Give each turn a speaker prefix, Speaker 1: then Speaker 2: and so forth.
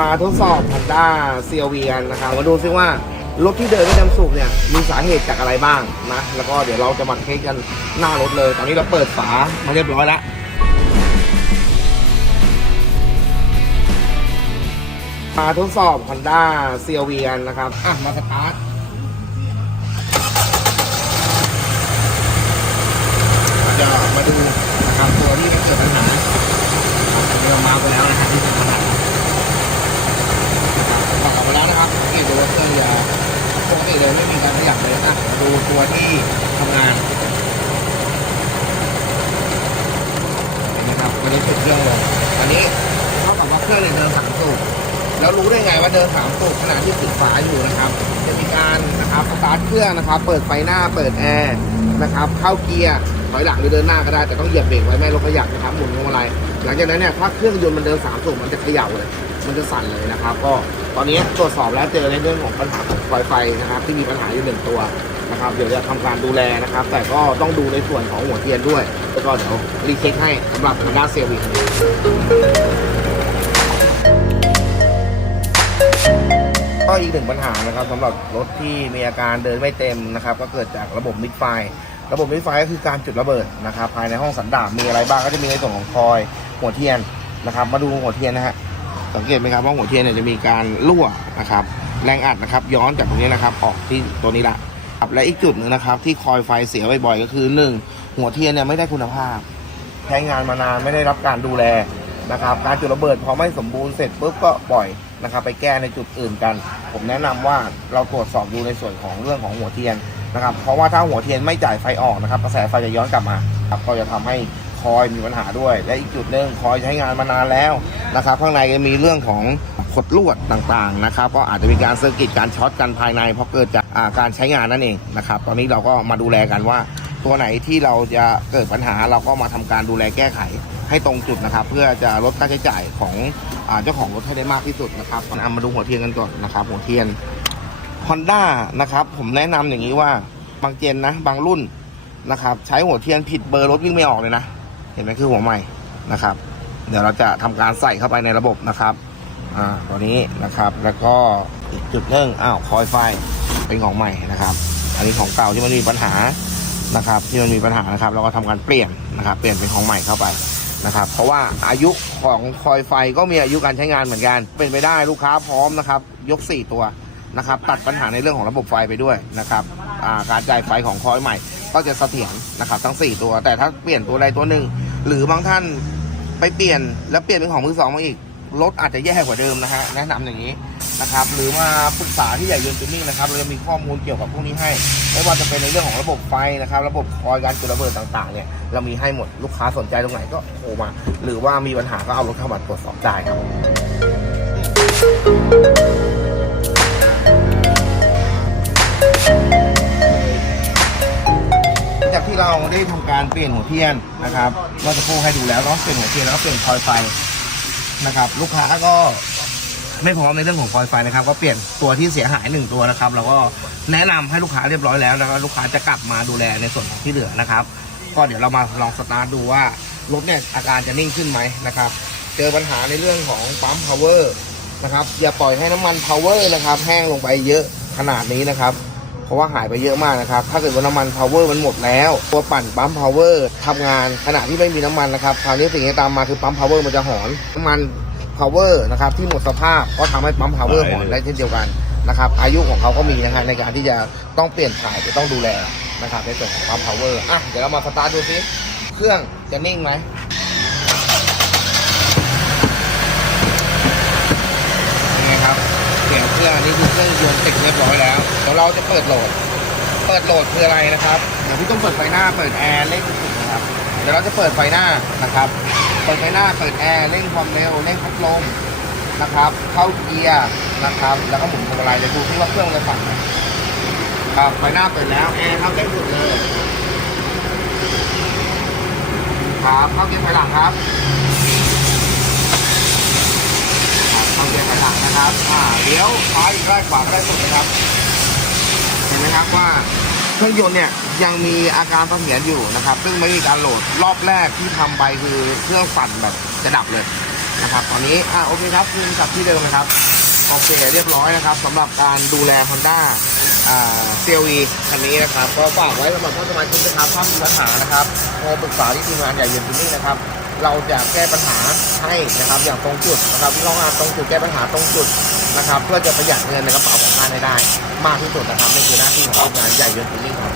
Speaker 1: มาทดสอบ Honda CRV กันนะครับมาดูซิว่ารถที่เดินไม่เต็มสูบเนี่ยมีสาเหตุจากอะไรบ้างนะแล้วก็เดี๋ยวเราจะมาเทสกันหน้ารถเลย ตอนนี้เราเปิดฝามาเรียบร้อยแล้วมาทดสอบ Honda CRV กันนะครับอะมาสตาร์ทจะมาดูนะครับตัวที่มันเกิดปัญหาครับอันนี้เรามาไปแล้วนะครับ ตัวที่ทำงานนไหมครับวันนี้ติดเครื่องลยอันนี้เท่ากับว่าเครื่องเนี่ยเดินสามสูบแล้วรู้ได้ไงว่าเดินสามสูบขณะที่ปิดฝาอยู่นะครับ จะมีการนะครับสตาร์ทเครื่องนะครับ เปิดไฟหน้าเปิดแอร์นะครับ เข้าเกียร์ถอยหลังหรือเดินหน้าก็ได้แต่ต้องเหยียบเบรกไว้ไม่รถขยับนะครับหมุนพวงมาลัยหลังจากนั้นเนี่ยถ้าเครื่องยนต์มันเดินสามสูบมันจะเขย่าเลยมันจะสั่นเลยนะครับ ก็ตอนนี้ตรวจสอบแล้วเจอในเรื่องของปัญหาของไฟไฟนะครับ ที่มีปัญหาอยู่หนึ่งตัว นะครับเดี๋ยวจะทำการดูแลนะครับ แต่ก็ต้องดูในส่วนของหัวเทียนด้วยแล้วก็เดี๋ยวรีเช็คให้สำหรับทางด้านเซลล์วิสก็อีกหนึ่งปัญหานะครับสำหรับรถที่มีอาการเดินไม่เต็มนะครับ ก็เกิดจากระบบมิดไฟ ระบบมิดไฟก็คือการจุดระเบิดนะครับ ภายในห้องสันดาปมีอะไรบ้างก็จะมีในส่วนของคอยหัวเทียนนะครับ มาดูหัวเทียนนะฮะสังเกตไหมครับว่าหัวเทียนเนี่ยจะมีการรั่วนะครับ แรงอัดนะครับ ย้อนจากตรงนี้นะครับ ออกที่ตัวนี้ละ ครับและอีกจุดหนึ่งนะครับ ที่คอยไฟเสียบ่อยๆก็คือหนึ่งหัวเทียนเนี่ยไม่ได้คุณภาพใช้งานมานานไม่ได้รับการดูแลนะครับ การจุดระเบิดพอไม่สมบูรณ์เสร็จปุ๊บก็ปล่อยนะครับ ไปแก้ในจุดอื่นกัน ผมแนะนำว่าเราตรวจสอบดูในส่วนของเรื่องของหัวเทียนนะครับ เพราะว่าถ้าหัวเทียนไม่จ่ายไฟออกนะครับ กระแสไฟจะย้อนกลับมาครับก็จะทำให้คอยมีปัญหาด้วย และอีกจุดหนึ่งคอยใช้งานมานานแล้วนะครับ ข้างในก็มีเรื่องของ ขดลวดต่างๆนะครับ ก็อาจจะมีการเซอร์กิตการช็อตกันภายใน เพราะเกิดจากาการใช้งานนั่นเองนะครับ ตอนนี้เราก็มาดูแลกันว่า ตัวไหนที่เราจะเกิดปัญหาเราก็มาทำการดูแลแก้ไขให้ตรงจุดนะครับ เพื่อจะลดค่าใช้จ่ายของอเจ้าของรถให้ได้มากที่สุดนะครับเอามาดูหัวเทียนกันก่อนนะครับ หัวเทียน Honda นะครับ ผมแนะนำอย่างนี้ว่าบางเจนนะบางรุ่นนะครับ ใช้หัวเทียนผิดเบอร์รถวิ่งไม่ออกเลยนะ เห็นไหมคือหัวใหม่นะครับ เดี๋ยวเราจะทำการใส่เข้าไปในระบบนะครับ อ่าตัวนี้นะครับแล้วก็อีกจุดหนึ่งอ้าวคอยไฟเป็นของใหม่นะครับ อันนี้ของเก่าที่มันมีปัญหานะครับ ที่มันมีปัญหานะครับเราก็ทำการเปลี่ยนนะครับ เปลี่ยนเป็นของใหม่เข้าไปนะครับ เพราะว่าอายุของคอยไฟก็มีอายุการใช้งานเหมือนกัน เป็นไปได้ลูกค้าพร้อมนะครับ ยก 4 ตัวนะครับ ตัดปัญหาในเรื่องของระบบไฟไปด้วยนะครับการจ่ายไฟของคอยใหม่ ก็จะเสถียรนะครับ ทั้ง 4 ตัว แต่ถ้าเปลี่ยนตัวใดตัวหนึ่งหรือบางท่านไปเปลี่ยนแล้วเปลี่ยนเป็นของมือสองมาอีก รถอาจจะแย่กว่าเดิมนะฮะแนะนำอย่างนี้นะครับ หรือมาปรึกษาที่ใหญ่ยนต์จูนิ่งนะครับเราจะมีข้อมูลเกี่ยวกับพวกนี้ให้ ไม่ว่าจะเป็นในเรื่องของระบบไฟนะครับ ระบบคอยการจุดระเบิดต่างๆเนี่ยเรามีให้หมดลูกค้าสนใจตรงไหนก็โทรมา หรือว่ามีปัญหาก็เอารถเข้ามาตรวจสอบได้ครับหลังจากที่เราได้ทำการเปลี่ยนหัวเทียนนะครับเมื่อสักครู่ให้ดูแล้วเนาะเปลี่ยนหัวเทียนแล้วก็เปลี่ยนคอยไฟ นะครับ ลูกค้าก็ไม่พร้อมในเรื่องของคอยไฟนะครับ ก็เปลี่ยนตัวที่เสียหายหนึ่งตัวนะครับ แล้วก็แนะนำให้ลูกค้าเรียบร้อยแล้วแล้วก็ลูกค้าจะกลับมาดูแลในส่วนของที่เหลือนะครับ ก็เดี๋ยวเรามาลองสตาร์ทดูว่ารถเนี่ยอาการจะนิ่งขึ้นไหมนะครับ เจอปัญหาในเรื่องของปั๊มพาวเวอร์นะครับ อย่าปล่อยให้น้ำมันพาวเวอร์นะครับ แห้งลงไปเยอะขนาดนี้นะครับ เพราะว่าหายไปเยอะมากนะครับ ถ้าเกิดว่าน้ำมันพาวเวอร์มันหมดแล้ว ตัวปั่นปั๊มพาวเวอร์ทำงานขณะที่ไม่มีน้ำมันนะครับ คราวนี้สิ่งที่ตามมาคือปั๊มพาวเวอร์มันจะหอน น้ำมันพาวเวอร์นะครับที่หมดสภาพก็ทำให้ปั๊มพาวเวอร์หอนได้เช่นเดียวกันนะครับ อายุของเขาก็มีนะฮะในการที่จะต้องเปลี่ยนถ่ายจะต้องดูแลนะครับในส่วนของปั๊มพาวเวอร์อะเดี๋ยวเรามาสตาร์ทดูซิ เครื่องจะนิ่งไหมยังไงครับเสียงเคือเครื่องยนต์ติดเรียบร้อยแล้วเดี๋ยวเราจะเปิดโหลด เปิดโหลดคืออะไรนะครับเดี๋ยวพี่ต้องเปิดไฟหน้าเปิดแอร์เร่งสุดนะครับเดี๋ยวเราจะเปิดไฟหน้านะครับ เปิดไฟหน้าเปิดแอร์เร่งความเร็วเร่งพัดลมนะครับ เข้าเกียร์นะครับ แล้วก็หมุนพวงมาลัยเดี๋ยวดูที่ว่าเครื่องจะสั่นไหมครับไฟหน้าเปิดแล้วแอร์เข้าเร่งสุดเลยครับเข้าเกียร์ถอยหลังครับ เข้าเกียร์ถอยหลัง นะครับอ่าเลี้ยวซ้ายอีกได้ขวาได้สุดนะครับ เห็นไหมครับว่าเครื่องยนต์เนี่ยยังมีอาการเสถียรอยู่นะครับ ซึ่งไม่มีการโหลดรอบแรกที่ทำไปคือเครื่องสั่นแบบจะดับเลยนะครับ ตอนนี้อะโอเคครับคืนกลับที่เดิมนะครับโอเคเรียบร้อยนะครับสำหรับการดูแล Honda อ่า CLE คันนี้นะครับ ก็ฝากไว้สำหรับท่านสมาชิกนะครับถ้ามีปัญหานะครับโทรปรึกษาที่ทีมงานใหญ่เย็นที่นี่นะครับ เราจะแก้ปัญหาให้นะครับ อย่างตรงจุดนะครับวิเคราะห์งานตรงจุดแก้ปัญหาตรงจุดนะครับ เพื่อจะประหยัดเงินในกระเป๋าของท่านให้ได้ มากที่สุดนะครับนี่คือหน้าที่ของทีมงานใหญ่เย็นที่นี่